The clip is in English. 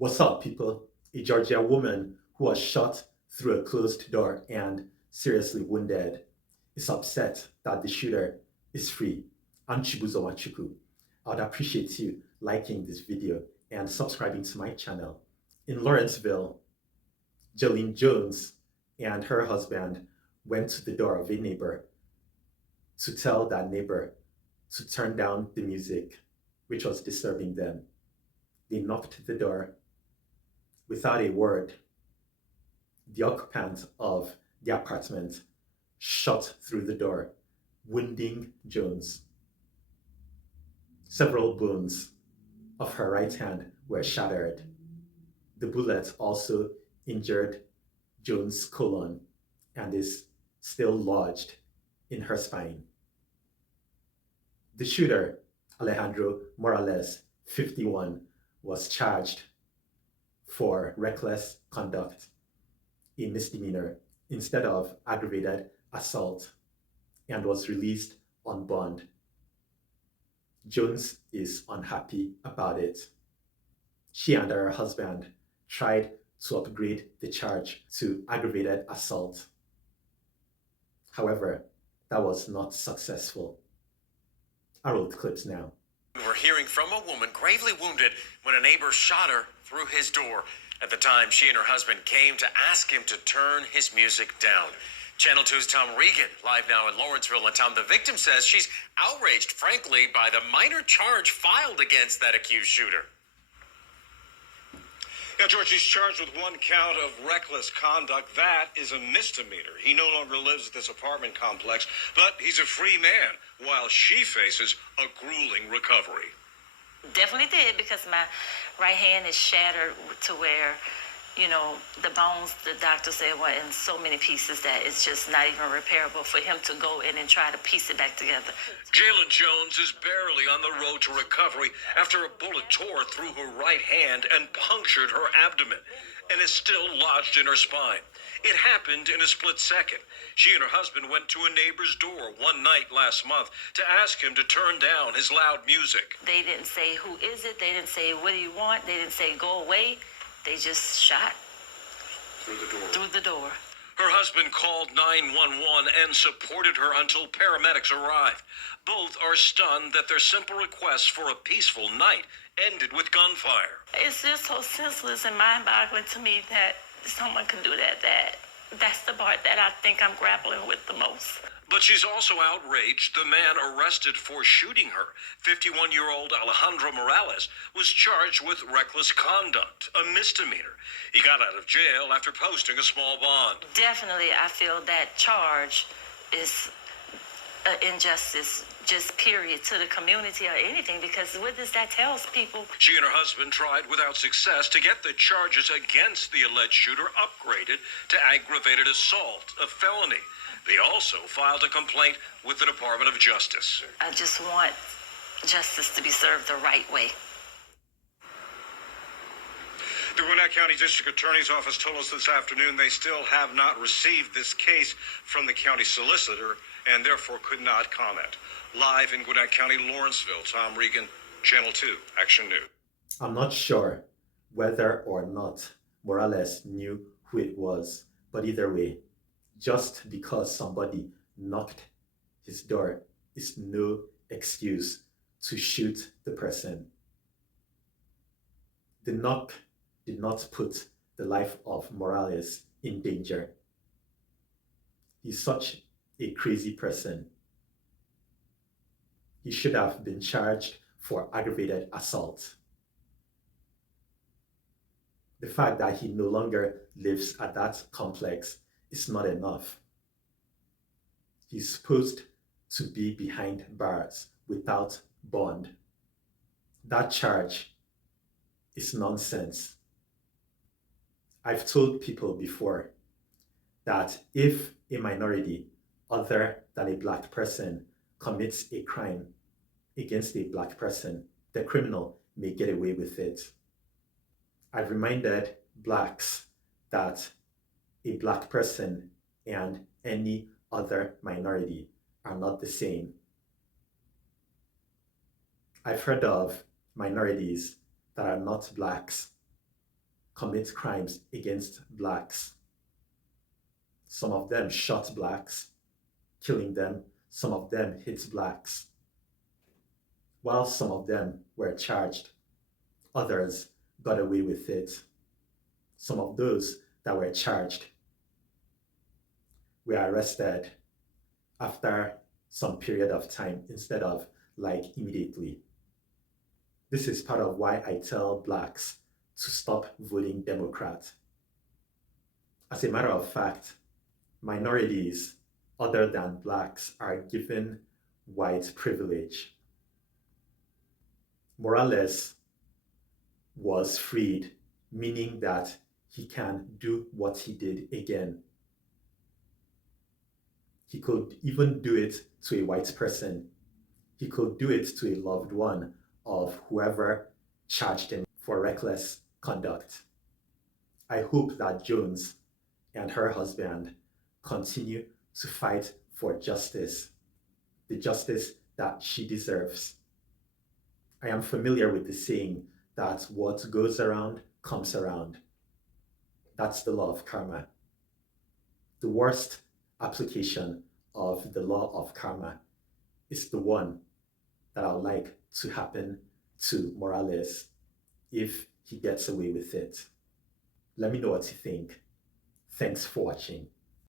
What's up, people? A Georgia woman who was shot through a closed door and seriously wounded is upset that the shooter is free. I'm Chibuzo Wachuku. I'd appreciate you liking this video and subscribing to my channel. In Lawrenceville, Jalyne Jones and her husband went to the door of a neighbor to tell that neighbor to turn down the music, which was disturbing them. They knocked the door. Without a word, the occupant of the apartment shot through the door, wounding Jones. Several bones of her right hand were shattered. The bullet also injured Jones' colon and is still lodged in her spine. The shooter, Alejandro Morales, 51, was charged for reckless conduct, a misdemeanor, instead of aggravated assault, and was released on bond. Jones is unhappy about it. She and her husband tried to upgrade the charge to aggravated assault. However, that was not successful. I roll the clips now. We're hearing from a woman gravely wounded when a neighbor shot her through his door. At the time, she and her husband came to ask him to turn his music down. Channel 2's Tom Regan, live now in Lawrenceville. And Tom, the victim says she's outraged, frankly, by the minor charge filed against that accused shooter. Yeah, George, he's charged with one count of reckless conduct. That is a misdemeanor. He no longer lives at this apartment complex, but he's a free man while she faces a grueling recovery. Definitely did, because my right hand is shattered to where, the bones, the doctor said, were in so many pieces that it's just not even repairable for him to go in and try to piece it back together. Jalyne Jones is barely on the road to recovery after a bullet tore through her right hand and punctured her abdomen and is still lodged in her spine. It happened in a split second. She and her husband went to a neighbor's door one night last month to ask him to turn down his loud music. They didn't say, who is it? They didn't say, what do you want? They didn't say, go away. They just shot through the door. Her husband called 911 and supported her until paramedics arrived. Both are stunned that their simple request for a peaceful night ended with gunfire. It's just so senseless and mind-boggling to me that someone can do that. That's the part that I think I'm grappling with the most. But she's also outraged the man arrested for shooting her. 51-year-old Alejandro Morales was charged with reckless conduct, a misdemeanor. He got out of jail after posting a small bond. Definitely, I feel that charge is an injustice, just period, to the community or anything, because what does that tell people? She and her husband tried without success to get the charges against the alleged shooter upgraded to aggravated assault, a felony. They also filed a complaint with the Department of Justice. I just want justice to be served the right way. The Gwinnett County District Attorney's Office told us this afternoon they still have not received this case from the county solicitor and therefore could not comment. Live in Gwinnett County, Lawrenceville, Tom Regan, Channel 2, Action News. I'm not sure whether or not Morales knew who it was, but either way, just because somebody knocked his door is no excuse to shoot the person. The knock did not put the life of Morales in danger. He's such a crazy person. He should have been charged for aggravated assault. The fact that he no longer lives at that complex is not enough. He's supposed to be behind bars without bond. That charge is nonsense. I've told people before that if a minority other than a black person commits a crime against a black person, the criminal may get away with it. I've reminded blacks that a black person and any other minority are not the same. I've heard of minorities that are not blacks commit crimes against blacks. Some of them shot blacks, killing them. Some of them hit blacks. While some of them were charged, others got away with it. Some of those that were charged were arrested after some period of time instead of like immediately. This is part of why I tell blacks to stop voting Democrat. As a matter of fact, minorities other than blacks are given white privilege. Morales was freed, meaning that he can do what he did again. He could even do it to a white person. He could do it to a loved one of whoever charged him for reckless conduct. I hope that Jones and her husband continue to fight for justice, the justice that she deserves. I am familiar with the saying that what goes around comes around. That's the law of karma. The worst application of the law of karma is the one that I would like to happen to Morales if he gets away with it. Let me know what you think. Thanks for watching.